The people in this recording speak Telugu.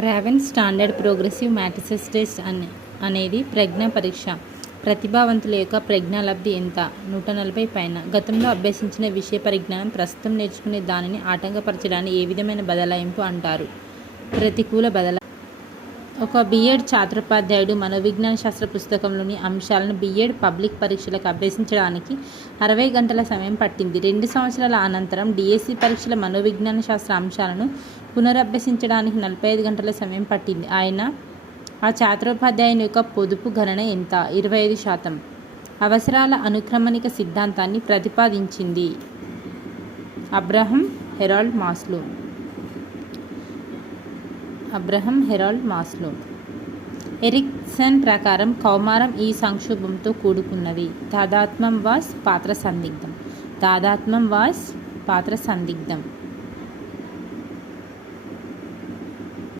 Raven standard progressive matrices test అనేది ప్రజ్ఞా పరీక్ష. ప్రతిభావంతుల యొక్క ప్రజ్ఞాలబ్ధి ఎంత? 140 పైన. గతంలో అభ్యసించిన విషయ పరిజ్ఞానం ప్రస్తుతం నేర్చుకునే దానిని ఆటంకపరచడాన్ని ఏ విధమైన బదలాయింపు అంటారు? ప్రతికూల బదలాయింపు. ఒక బిఎడ్ ఛాత్రోపాధ్యాయుడు మనోవిజ్ఞాన శాస్త్ర పుస్తకంలోని అంశాలను బిఎడ్ పబ్లిక్ పరీక్షలకు అభ్యసించడానికి 60 గంటల సమయం పట్టింది. 2 సంవత్సరాల అనంతరం డిఎస్సి పరీక్షల మనోవిజ్ఞాన శాస్త్ర అంశాలను పునరభ్యసించడానికి 45 గంటల సమయం పట్టింది. ఆ ఛాత్రోపాధ్యాయుని యొక్క పొదుపు గణన ఎంత? 25%. అవసరాల అనుక్రమణిక సిద్ధాంతాన్ని ప్రతిపాదించింది అబ్రహం హెరాల్డ్ మాస్లో. ఎరిక్సన్ ప్రకారం కౌమారం ఈ సంక్షోభంతో కూడుకున్నది. తాదాత్మ్యం వాస్ పాత్ర సందిగ్ధం.